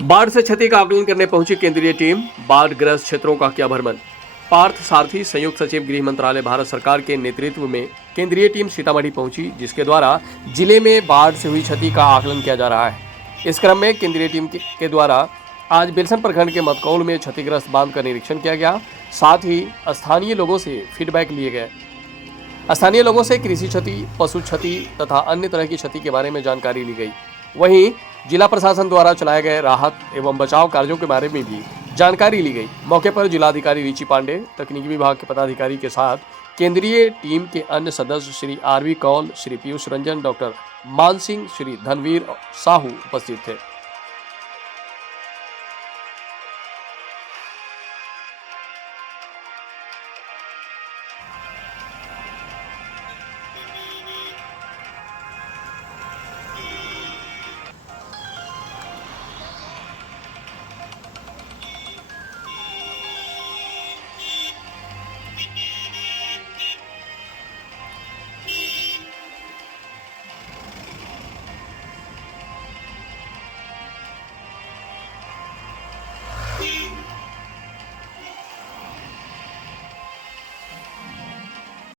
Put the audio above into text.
बाढ़ से क्षति का आकलन करने पहुंची केंद्रीय टीम, बाढ़ ग्रस्त क्षेत्रों का किया भ्रमण। पार्थ सारथी, संयुक्त सचिव गृह मंत्रालय, भारत सरकार के नेतृत्व में केंद्रीय टीम सीतामढ़ी पहुंची, जिसके द्वारा जिले में बाढ़ से हुई क्षति का आकलन किया जा रहा है। इस क्रम में केंद्रीय टीम के द्वारा आज बिलसन प्रखंड के मतकौल में क्षतिग्रस्त बांध का निरीक्षण किया गया। साथ ही स्थानीय लोगों से फीडबैक लिए गए। स्थानीय लोगों से कृषि क्षति, पशु क्षति तथा अन्य तरह की क्षति के बारे में जानकारी ली गई। वहीं जिला प्रशासन द्वारा चलाए गए राहत एवं बचाव कार्यों के बारे में भी जानकारी ली गई। मौके पर जिलाधिकारी रिची पांडे, तकनीकी विभाग के पदाधिकारी के साथ केंद्रीय टीम के अन्य सदस्य श्री आरवी कौल, श्री पीयूष रंजन, डॉक्टर मान सिंह, श्री धनवीर साहू उपस्थित थे।